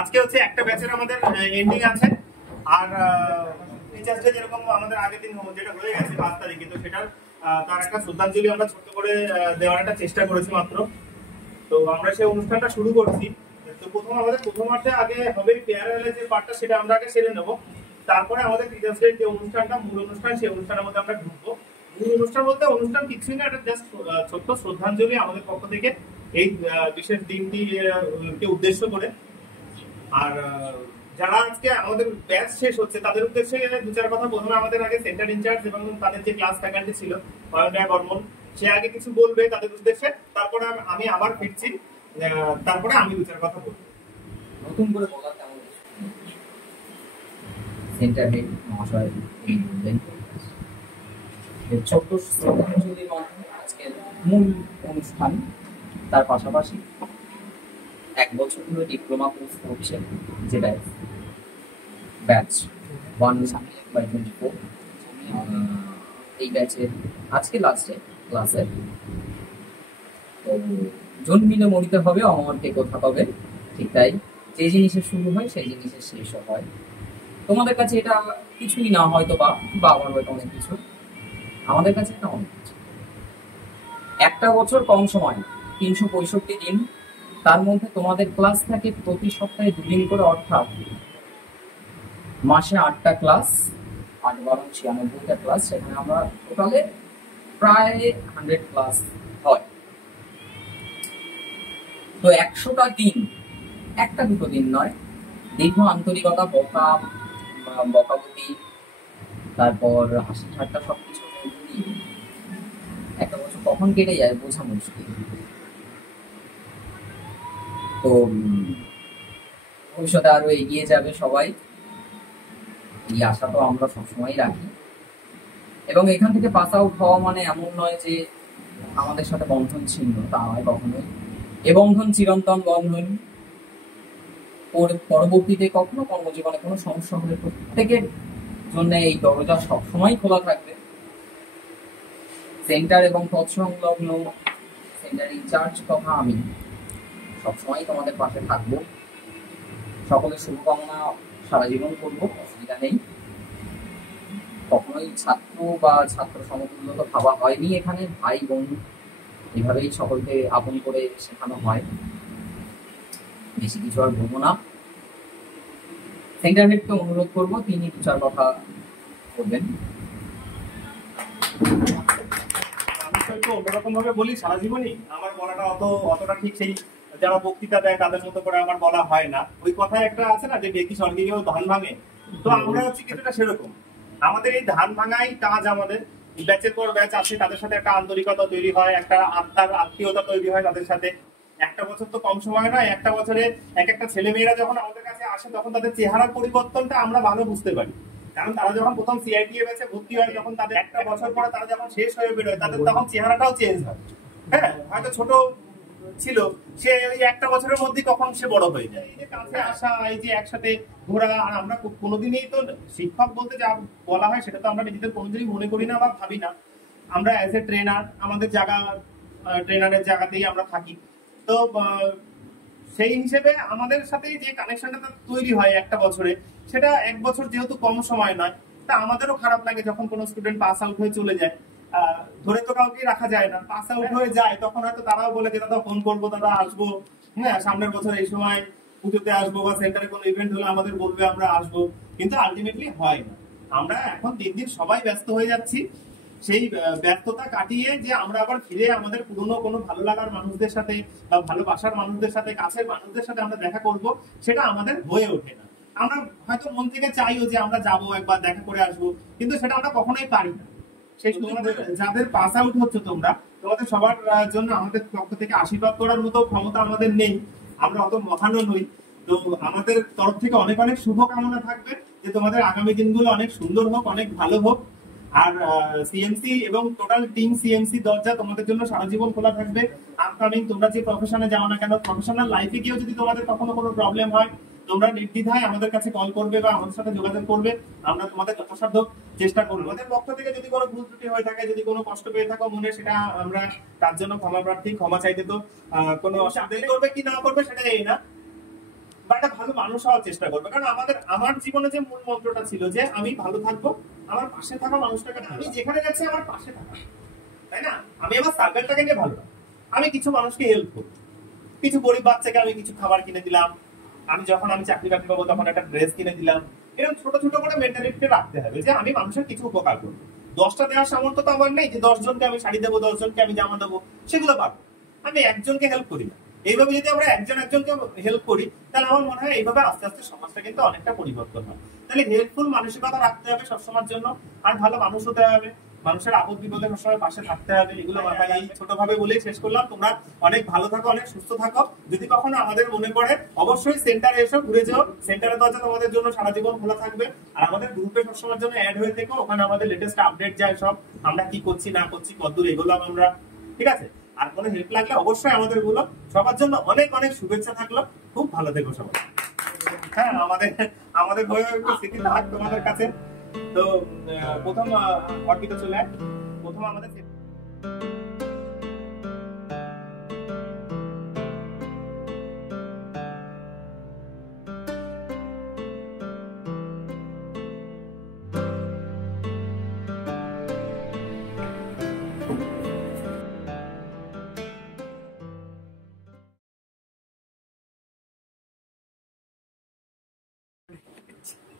আজকে হচ্ছে একটা ব্যাচের আমাদের এন্ডিং আছে, আর টিচার্স ডে যেরকম আমাদের আগের দিন যেটা হয়ে গেছে 5 তারিখে, তো সেটার তার একটা শ্রদ্ধাঞ্জলি আমরা ছোট করে দেওয়ার একটা চেষ্টা করেছি মাত্র। তো আমরা সেই অনুষ্ঠানটা শুরু করছি। তো আমাদের প্রথমার্ধে আগে হবে ফেয়ারওয়েলের যে পার্টটা, সেটা আমরা আগে সেরে নেবো। তারপরে আমাদের টিচার্স ডে যে অনুষ্ঠানটা, মূল অনুষ্ঠান, সেই অনুষ্ঠানের মধ্যে আমরা ঢুকবো। মূল অনুষ্ঠান বলতে অনুষ্ঠান কিছুই না, এটা জাস্ট ছোট্ট শ্রদ্ধাঞ্জলি আমাদের পক্ষ থেকে এই বিশেষ দিনটিকে উদ্দেশ্য করে। আর যারা আজকে আমাদের ব্যাচ শেষ হচ্ছে তাদের উদ্দেশ্যে দু চার কথা। প্রথমে আমাদের আগে সেন্টার ইনচার্জ এবং তাদের যে ক্লাস ফ্যাকাল্টি ছিল অয়নয়া বর্মন, সে আগে কিছু বলবে তাদের উদ্দেশ্যে, তারপরে আমি আবার ফিরছি, তারপরে আমি দু চার কথা বলবো। নতুন করে বলা তেমন সেন্টার হেড মহাশয় এই বললেন ছোট্ট শ্রদ্ধাঞ্জলির মাধ্যমে আজকের মূল অনুষ্ঠান। তার পাশাপাশি 1 বছর ধরে ডিপ্লোমা কোর্স করছে, যেটা ব্যাচ 1/24, এই ব্যাচের আজকে লাস্টে ক্লাসের। তো জন্মিলে মরিতে হবে, অমরকে কথা হবে, ঠিক তাই। যে জিনিসের শুরু হয় সেই জিনিসের শেষও হয়। তোমাদের কাছে এটা কিছুই না হয়তো, বা আমার হয়তো অনেক কিছু, আমাদের কাছে এটা অনেক কিছু। একটা বছর কম সময়, 365 দিন, তার মধ্যে তোমাদের ক্লাস থাকে প্রতি সপ্তাহে 2 দিন করে, অর্থাৎ মাসে 8টা ক্লাস, 8-12-96টা ক্লাস। সেখানে আমরা টোটালে প্রায় 100 ক্লাস হয়। তো 100টা দিন, একটা দুটো দিন নয়, দীর্ঘ আন্তরিকতা, বকাবকি, তারপর হাসি ঠাট্টা, সবকিছু একটা বছর কখন কেটে যায় বোঝা মুশকিল। তো ভবিষ্যতে আরো এগিয়ে যাবে সবাই, এই আশা তো আমরা সবসময় রাখি। এবং এখান থেকে পাস আউট হওয়া মানে এমন নয় যে আমাদের সাথে বন্ধন ছিন্ন, তা নয় কখনোই। এ বন্ধন চিরন্তন বন্ধন। পরবর্তীতে কখনো কর্মজীবনে কোনো সমস্যা হলে প্রত্যেকের জন্য এই দরজা সবসময় খোলা থাকবে। সেন্টার এবং তৎসংলগ্ন সেন্টার ইনচার্জ তথা আমি সবসময় তোমাদের পাশে থাকবো। সকলের শুভকামনা সারা জীবন করবো, অসুবিধা নেই। কখনোই ছাত্র বা ছাত্র সমতুল্য তো ভাবা হয়নি এখানে, ভাই বোন এভাবেই সকলকে আপন করে শেখানো হয়। বেশি কিছু আর বলবো না। সেন্টার হেডকে অনুরোধ করবো, তিনি 2-4 কথা বলবেন। একটু অন্যরকম ভাবে বলি, সারা জীবনই আমার বলাটা অতটা ঠিক সেই যারা বক্তৃতা দেয় তাদের মতো করে আমার বলা হয় না। ওই কথায় একটা আছে না যে বেকি স্বর্গে গিয়েও ধান ভাঙে, তো আমরা হচ্ছে কিছুটা সেরকম। আমাদের এই ধান ভাঙাই কাজ, আমাদের ব্যাচের পর ব্যাচ আসে, তাদের সাথে একটা আন্তরিকতা তৈরি হয়, একটা আত্মীয়তা তৈরি হয় তাদের সাথে। একটা বছর তো কম সময় নয়, একটা বছরে একটা ছেলেমেয়েরা যখন আমাদের কাছে আসে তখন তাদের চেহারার পরিবর্তনটা আমরা ভালো বুঝতে পারি। কারণ তারা যখন প্রথম সিআইটিএ ব্যাচে ভর্তি হয়, যখন তাদের একটা বছর পরে তারা যখন শেষ হয়ে বেরোয়, তাদের তখন চেহারাটাও চেঞ্জ হয়। হ্যাঁ, হয়তো ছোট ছিল সে, ওই একটা বছরের মধ্যে কখন সে বড় হয়ে যায়। এই যে কাছে আসা, এই যে একসাথে ঘোরা, আর আমরা কোনোদিনই তো শিক্ষক বলতে যা বলা হয় সেটা তো আমরা নিজেদের কোনোদিনই মনে করি না বা ভাবি না। আমরা অ্যাজ এ ট্রেনার, আমাদের জায়গা ট্রেনারের জায়গাতেই আমরা থাকি। তো সেই হিসেবে আমাদের সাথে যে কানেকশনটা তৈরি হয় একটা বছরে, সেটা 1 বছর যেহেতু কম সময় নয়, তা আমাদেরও খারাপ লাগে যখন কোনো স্টুডেন্ট পাস আউট হয়ে চলে যায়। ধরে তো কাউকে রাখা যায় না, পাস আউট হয়ে যায় তখন হয়তো তারাও বলে যে দাদা ফোন করবো, দাদা আসবো, হ্যাঁ সামনের বছর এই সময় পুজোতে আসবো, বা সেন্টারে কোনো ইভেন্ট হলে আমাদের বলবে আমরা আসবো, কিন্তু আলটিমেটলি হয় না। আমরা এখন দিন দিন সবাই ব্যস্ত হয়ে যাচ্ছি। সেই ব্যর্থতা কাটিয়ে যে আমরা আবার ফিরে আমাদের পুরনো কোনো ভালো লাগার মানুষদের সাথে বা ভালোবাসার মানুষদের সাথে, কাছের মানুষদের সাথে আমরা দেখা করব, সেটা আমাদের হয়ে ওঠে না। আমরা হয়তো মন থেকে চাইও যে আমরা যাবো, একবার দেখা করে আসবো, কিন্তু সেটা আমরা কখনোই পারি না। সেই তোমাদের যাদের পাস আউট হচ্ছে, তোমাদের সবার জন্য আমাদের পক্ষ থেকে আশীর্বাদ করার মতো ক্ষমতা আমাদের নেই, আমরা অত মহানও নই। তো আমাদের তরফ থেকে অনেক অনেক শুভকামনা থাকবে যে তোমাদের আগামী দিনগুলো অনেক সুন্দর হোক, অনেক ভালো হোক। আর সিএমসি এবং টোটাল টিম সিএমসি দরজা তোমাদের জন্য সারা জীবন খোলা থাকবে। আপকামিং তোমরা যে প্রফেশনে যাও না কেন, প্রফেশনাল লাইফে গিয়েও যদি তোমাদের কখনো কোনো প্রবলেম হয়, তোমরা নির্দ্বিধায় আমাদের কাছে কল করবে বা আমাদের সাথে যোগাযোগ করবে। আমরা তোমাদের যথাসাধ্য চেষ্টা করবো। আমাদের পক্ষ থেকে যদি কোনো ভুল ত্রুটি হয়ে থাকে, যদি কোনো কষ্ট পেয়ে থাকো মনে, সেটা আমরা তার জন্য ক্ষমা প্রার্থী। ক্ষমা চাইতে তো কোনো অসুবিধা করবে কি না করবে সেটা এই না, বা একটা ভালো মানুষ হওয়ার চেষ্টা করবে। কারণ আমার জীবনে যে মূল মন্ত্রটা ছিল যে আমি ভালো থাকবো, আমার পাশে থাকা মানুষটাকে, আমি যেখানে যাচ্ছি আমার পাশে থাকা, তাই না? আমি আমার সার্কেলটাকে নিয়ে ভালো, আমি কিছু মানুষকে হেল্প করবো, কিছু গরিব বাচ্চাকে আমি কিছু খাবার কিনে দিলাম, আমি যখন আমি চাকরি বাকরি পাবো তখন একটা ড্রেস কিনে দিলাম। এরকম ছোট ছোট করে মেন্টালিটি রাখতে হবে যে আমি মানুষের কিছু উপকার করবো। 10টা দেওয়ার সামর্থ্য তো আমার নেই যে 10 জনকে আমি শাড়ি দেবো, 10 জনকে আমি জামা দেবো, সেগুলো পারবো। আমি একজনকে হেল্প করি না। এইভাবে যদি আমরা একজনকে হেল্প করি, তাহলে আমার মনে হয় এইভাবে আস্তে আস্তে সমাজটা কিন্তু অনেকটা পরিবর্তন হয়। তাহলে হেল্পফুল মানসিকতা রাখতে হবে সবসময়ের জন্য, আর ভালো মানুষ হতে হবে, মানুষের আপদ বিপদে সবসময় পাশে থাকতে হবে। এগুলো মাথায় এই ছোটভাবে বলেই শেষ করলাম। তোমরা অনেক ভালো থাকো, অনেক সুস্থ থাকো। যদি কখনো আমাদের মনে পড়ে অবশ্যই সেন্টারে এসো, ঘুরে যাও। সেন্টারের দরজা তোমাদের জন্য সারা জীবন খোলা থাকবে। আর আমাদের গ্রুপে সবসময়ের জন্য অ্যাড হয়ে থেকো, ওখানে আমাদের লেটেস্ট আপডেট যায় সব, আমরা কি করছি না করছি, কতদূর এগোলাম আমরা, ঠিক আছে? আর কোনো হেল্প লাগলে অবশ্যই আমাদের বলো। সবার জন্য অনেক অনেক শুভেচ্ছা থাকলো। খুব ভালো থেকো সবাই। হ্যাঁ, আমাদের হয়ে একটু স্মৃতি থাক তোমাদের কাছে। তো প্রথম অর্পিত চলে আয়। প্রথম আমাদের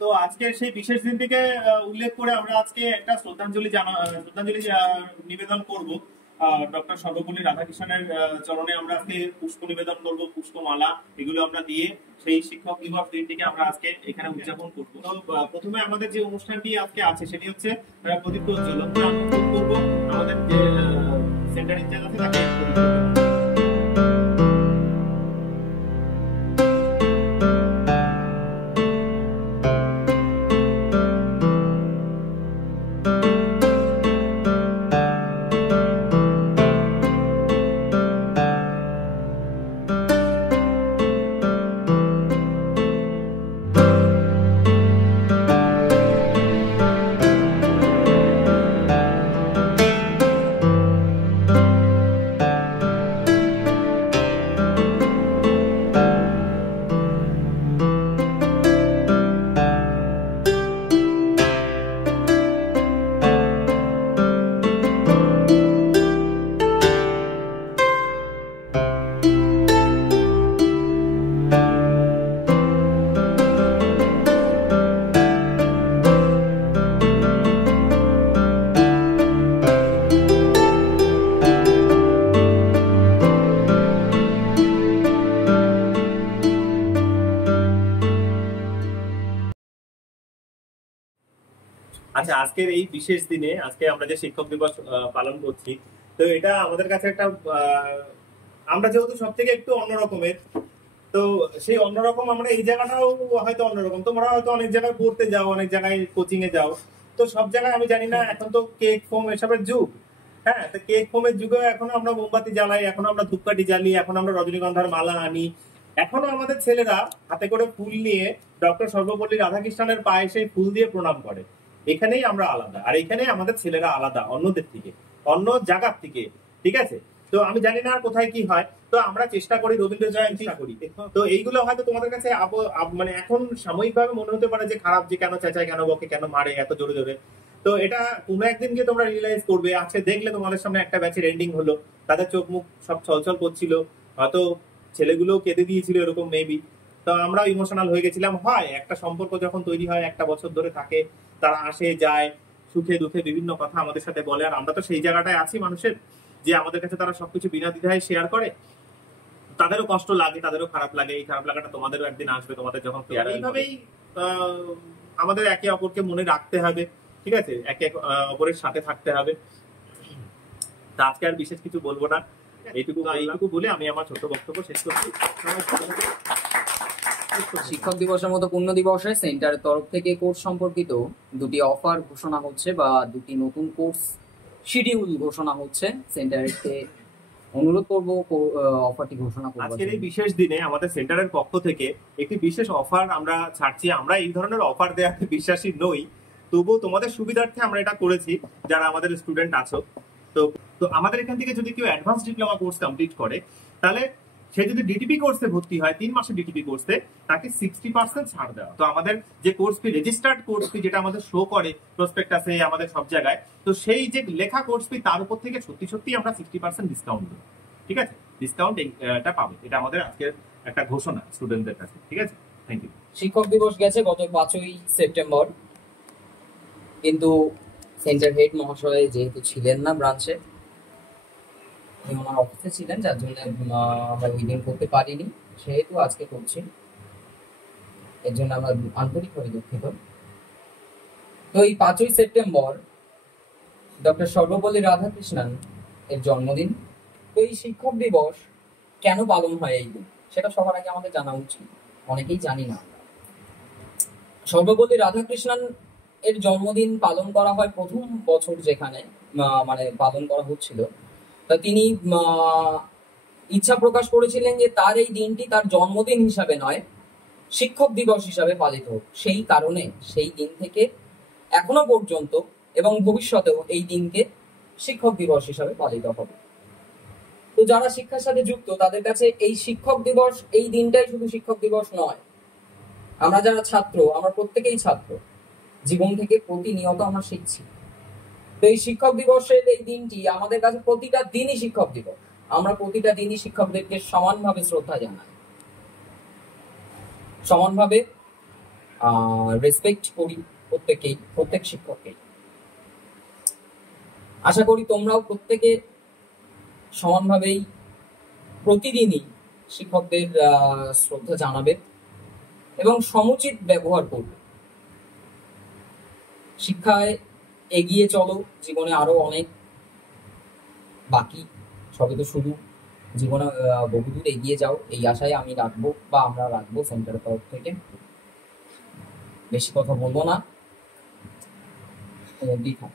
তো আজকে সেই বিশেষ দিনটিকে উল্লেখ করে আমরা আজকে একটা শ্রদ্ধাঞ্জলি নিবেদন করব। ডক্টর সর্বপল্লী রাধাকৃষ্ণনের চরণে আমরা আজকে পুষ্প নিবেদন করব, পুষ্পমালা, এগুলো আমরা দিয়ে সেই শিক্ষক দিবস দিনটিকে আমরা আজকে এখানে উদযাপন করব। তো প্রথমে আমাদের যে অনুষ্ঠানটি আজকে আছে সেটি হচ্ছে প্রদীপ প্রজ্বলন। করবো আমাদের যে সেন্টার ইনচার্জ আছে তাকে আচ্ছা, আজকের এই বিশেষ দিনে আজকে আমরা যে শিক্ষক দিবস পালন করছি, তো এটা আমাদের কাছে একটা আমরা যেহেতু সব থেকে একটু অন্যরকমের, তো সেই অন্যরকম আমরা এই জায়গাটাও হয়তো অন্যরকম। তোমরা হয়তো অনেক জায়গায় পড়তে যাও, অনেক জায়গায় কোচিং এ যাও, তো সব জায়গায় আমি জানি না, এখন তো কেক ফোম এসবের যুগ। হ্যাঁ, তো কেক ফোমের যুগে এখনো আমরা মোমবাতি জ্বালাই, এখনো আমরা ধূপকাঠি জ্বালি, এখন আমরা রজনীগন্ধার মালা আনি, এখনো আমাদের ছেলেরা হাতে করে ফুল নিয়ে ডক্টর সর্বপল্লী রাধাকৃষ্ণনের পায়ে সেই ফুল দিয়ে প্রণাম করে। এখানেই আমরা আলাদা, আর এখানেই আমাদের ছেলেরা আলাদা অন্যদের থেকে, অন্য জায়গার থেকে, ঠিক আছে? তো আমি জানি না আর কোথায় কি হয়। তো আমরা চেষ্টা করি, রবীন্দ্র জয়ন্তী করি। তো এইগুলো হয়তো তোমাদের কাছে মানে এখন সাময়িকভাবে মনে হতে পারে যে খারাপ, যে কেন চেঁচায়, কেন বকে, কেন মারে এত জোরে জোরে। তো এটা কোনো একদিন গিয়ে তোমরা রিয়েলাইজ করবে। আজকে দেখলে তোমাদের সামনে একটা ব্যাচের এন্ডিং হলো, তাদের চোখ মুখ সব ছলছল করছিল, হয়তো ছেলেগুলো কেঁদে দিয়েছিল এরকম মেবি। তো আমরা ইমোশনাল হয়ে গেছিলাম। হয় একটা সম্পর্ক যখন তৈরি হয়, একটা বছর ধরে থাকে, তারা আসে যায়, সুখে দুঃখে বিভিন্ন কথা আমাদের সাথে বলে, আর আমরা তো সেই জায়গাটায় আছি মানুষের, যে আমাদের কাছে তারা সবকিছু বিনা দ্বিধায় শেয়ার করে। তাদেরও কষ্ট লাগে, তাদেরও খারাপ লাগে। এই খারাপ লাগাটা তোমাদেরও একদিন আসবে, তোমাদের যখন এইভাবেই আমাদের একে অপরকে মনে রাখতে হবে, ঠিক আছে? একে অপরের সাথে থাকতে হবে। তা আজকে আর বিশেষ কিছু বলবো না, এইটুকু বলে আমি আমার ছোট বক্তব্য শেষ করছি। শিক্ষক দিবসের মতো পূর্ণ দিবসে সেন্টারের তরফ থেকে কোর্স সম্পর্কিত দুটি অফার ঘোষণা হচ্ছে, বা দুটি নতুন কোর্স শিডিউল ঘোষণা হচ্ছে। সেন্টারকে অনুরোধ করবো অফারটি ঘোষণা করব। আজকের এই বিশেষ দিনে আমাদের সেন্টারের পক্ষ থেকে একটি বিশেষ অফার আমরা ছাড়ছি। আমরা এই ধরনের অফার দেওয়াতে বিশ্বাসী নই, তবুও তোমাদের সুবিধার্থে আমরা এটা করেছি, যারা আমাদের স্টুডেন্ট আছো। তো আমাদের এখান থেকে যদি কেউ অ্যাডভান্স ডিপ্লোমা কোর্স কমপ্লিট করে, তাহলে সে যদি ডিটিপি কোর্সে ভর্তি হয় 3 মাসের ডিটিপি কোর্সে, তাকে 60% ছাড় দেওয়া। তো আমাদের যে course fee, registered course fee যেটা আমাদের শো করে প্রসপেক্টাসে আমাদের সব জায়গায়, তো সেই যে লেখা কোর্স ফি তার উপর থেকে সত্যি সত্যি আমরা 60% ডিসকাউন্ট দেবো। ঠিক আছে, ডিসকাউন্ট এটা পাবে, এটা আমাদের আজকের একটা ঘোষণা স্টুডেন্টদের কাছে। ঠিক আছে, থ্যাংক ইউ। শিক্ষক দিবস গেছে গত 5ই সেপ্টেম্বর, কিন্তু সেন্টার হেড মহাশয় যেহেতু ছিলেন না ব্রাঞ্চে, ওনার অফিসে ছিলেন, যার জন্য আমরা ওই দিন করতে পারিনি, সেহেতু আজকে করছি। এর জন্য আমরা আন্তরিকভাবে দুঃখিত। তো এই 5ই সেপ্টেম্বর ডক্টর সর্বপল্লী রাধাকৃষ্ণন এর জন্মদিন। তো এই শিক্ষক দিবস কেন পালন হয় এই দিন, সেটা সবার আগে আমাদের জানা উচিত, অনেকেই জানি না। সর্বপল্লী রাধাকৃষ্ণন এর জন্মদিন পালন করা হয় প্রথম বছর যেখানে মানে পালন করা হচ্ছিল, তা তিনি ইচ্ছা প্রকাশ করেছিলেন যে তার এই দিনটি তার জন্মদিন হিসাবে নয়, শিক্ষক দিবস হিসাবে পালিত হোক। সেই কারণে সেই দিন থেকে এখনো পর্যন্ত এবং ভবিষ্যতেও এই দিনকে শিক্ষক দিবস হিসাবে পালিত হবে। তো যারা শিক্ষার সাথে যুক্ত তাদের কাছে এই শিক্ষক দিবস, এই দিনটাই শুধু শিক্ষক দিবস নয়, আমরা যারা ছাত্র, আমরা প্রত্যেকেই ছাত্র, জীবন থেকে প্রতিনিয়ত আমরা শিখছি। তো এই শিক্ষক দিবসের এই দিনটি আমাদের কাছে প্রতিটা দিনই শিক্ষক দিবস। আমরা প্রতিটা দিনই শিক্ষকদেরকে সমানভাবে শ্রদ্ধা জানাই, সমানভাবে রেসপেক্ট করি প্রত্যেকেই, প্রত্যেক শিক্ষককে। আশা করি তোমরাও প্রত্যেকে সমানভাবেই প্রতিদিনই শিক্ষকদের শ্রদ্ধা জানাবে এবং সমুচিত ব্যবহার করবে। শিক্ষায় এগিয়ে চলো, জীবনে আরো অনেক বাকি, সবে তো শুরু, জীবনে বহুদূর এগিয়ে যাও, এই আশায় আমি রাখবো বা আমরা রাখবো সেন্টারের তরফ থেকে। বেশি কথা বলবো না, থাক।